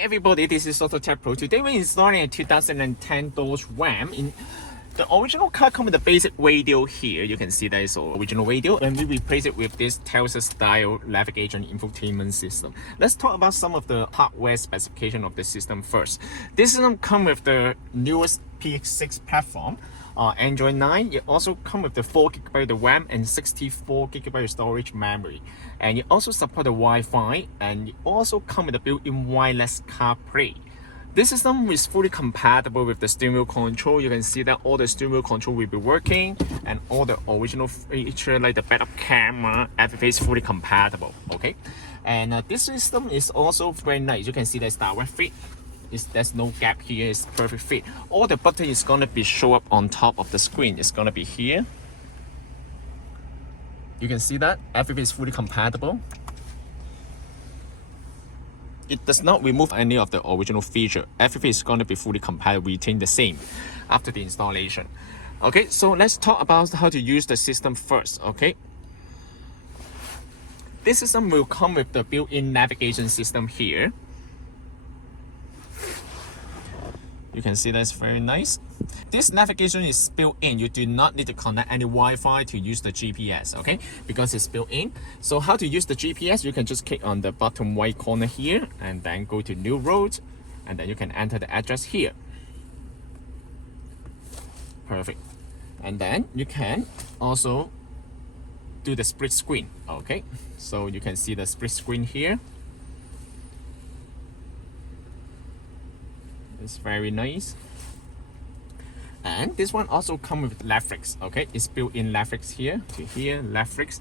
everybody, this is AutoTecPro. Today we're installing a 2010 Dodge Ram. In the original car comes with the basic radio here. You can see that is original radio, and we replace it with this Tesla style navigation infotainment system. Let's talk about some of the hardware specification of the system first. This system comes with the newest P6 platform. Android 9. It also comes with the 4GB RAM and 64GB storage memory, and it also supports the Wi-Fi, and it also comes with the built-in wireless CarPlay. This system is fully compatible with the steering wheel control. You can see that all the steering wheel control will be working, and all the original features like the backup camera, everything is fully compatible. Okay, and this system is also very nice. You can see there's direct fit. There's no gap here, it's perfect fit. All the button is gonna be show up on top of the screen. It's gonna be here. You can see that everything is fully compatible. It does not remove any of the original feature. Everything is gonna be fully compatible, retain the same after the installation. Okay, so let's talk about how to use the system first. Okay, this system will come with the built-in navigation system here. You can see that's very nice. This navigation is built in. You do not need to connect any Wi-Fi to use the GPS, okay? Because it's built in. So how to use the GPS? You can just click on the bottom right corner here and then go to new road, and then you can enter the address here. Perfect. And then you can also do the split screen, okay? So you can see the split screen here. It's very nice. And this one also comes with Netflix, okay? It's built-in Netflix here to here, Netflix.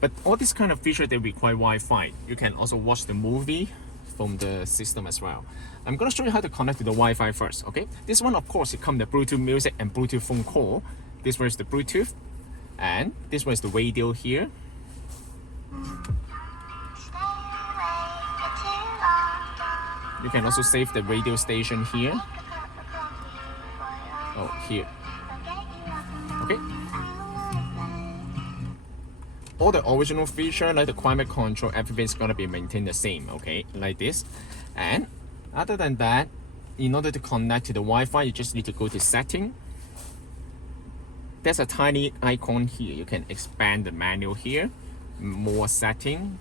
But all this kind of feature, they require Wi-Fi. You can also watch the movie from the system as well. I'm gonna show you how to connect to the Wi-Fi first, okay? This one, of course, it comes with Bluetooth music and Bluetooth phone call. This one is the Bluetooth, and this one is the radio here. You can also save the radio station here. Oh, here. Okay. All the original feature like the climate control, everything is gonna be maintained the same, okay, like this. And other than that, in order to connect to the Wi-Fi, you just need to go to setting. There's a tiny icon here. You can expand the menu here. More setting,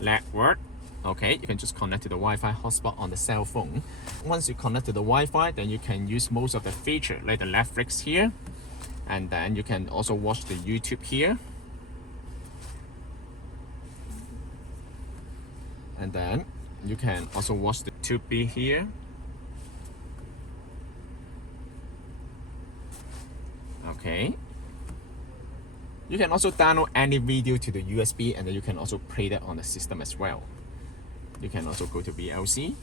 network. Okay, you can just connect to the Wi-Fi hotspot on the cell phone. Once you connect to the Wi-Fi, then you can use most of the feature like the Netflix here, and then you can also watch the YouTube here, and then you can also watch the Tubi here. Okay, you can also download any video to the USB, and then you can also play that on the system as well. You can also go to VLC.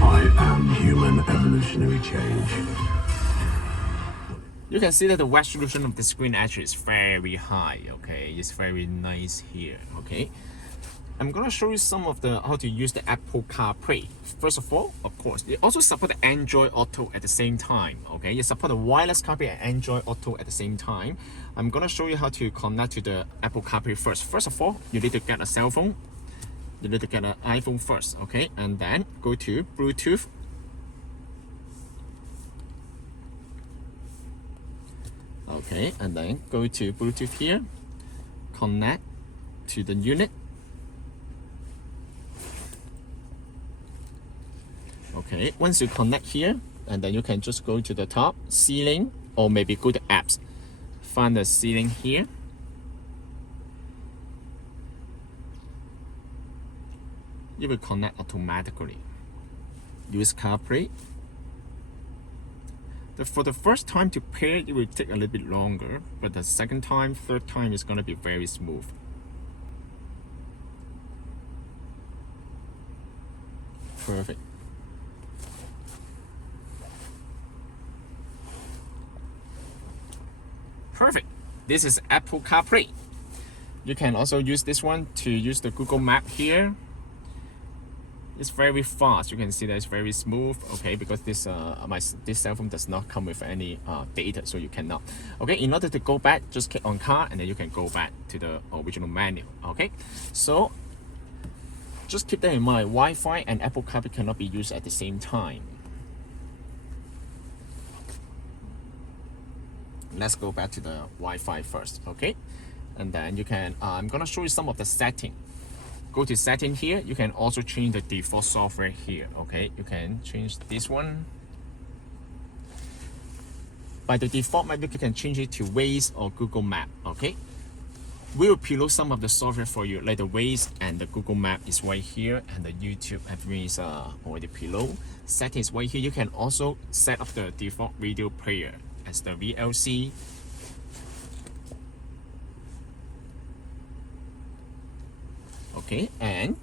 I am human evolutionary change. You can see that the resolution of the screen actually is very high, okay? It's very nice here, okay? I'm gonna show you some of the how to use the Apple CarPlay. First of all, of course, it also supports Android Auto at the same time. Okay, it supports the wireless CarPlay and Android Auto at the same time. I'm gonna show you how to connect to the Apple CarPlay first. First of all, you need to get a cell phone. You need to get an iPhone first, okay, and then go to Bluetooth. Okay, and then go to Bluetooth here. Connect to the unit. Okay, once you connect here, and then you can just go to the top, ceiling, or maybe go to apps. Find the ceiling here. It will connect automatically. Use CarPlay. For the first time to pair, it will take a little bit longer, but the second time, third time is gonna be very smooth. Perfect. Perfect. This is Apple CarPlay. You can also use this one to use the Google Map here. It's very fast. You can see that it's very smooth. Okay, because this this cell phone does not come with any data, so you cannot. Okay, in order to go back, just click on car, and then you can go back to the original menu. Okay, so just keep that in mind. Wi-Fi and Apple CarPlay cannot be used at the same time. Let's go back to the Wi-Fi first. Okay, and then you can. I'm gonna show you some of the setting. Go to setting here. You can also change the default software here. Okay, you can change this one. By the default map, you can change it to Waze or Google Map. Okay, we will preload some of the software for you, like the Waze and the Google Map is right here, and the YouTube everything is already preload. Settings right here. You can also set up the default video player as the VLC. Okay, and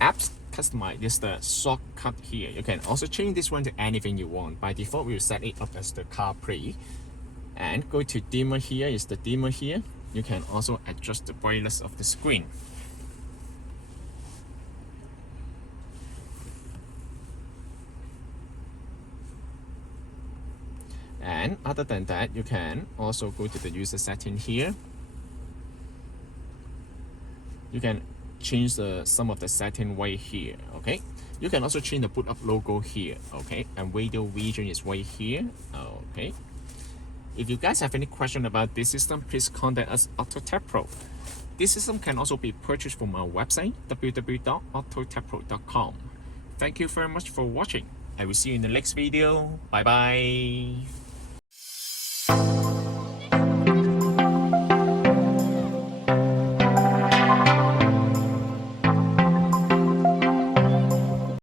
apps customize is the shortcut here. You can also change this one to anything you want. By default, we'll set it up as the CarPlay. And go to dimmer here, is the dimmer here. You can also adjust the brightness of the screen. And other than that, you can also go to the user setting here. You can change some of the setting right here. Okay, you can also change the boot up logo here. Okay, and radio region is right here. Okay, if you guys have any question about this system, please contact us AutoTecPro. This system can also be purchased from our website www.autotecpro.com. Thank you very much for watching. I will see you in the next video. Bye bye.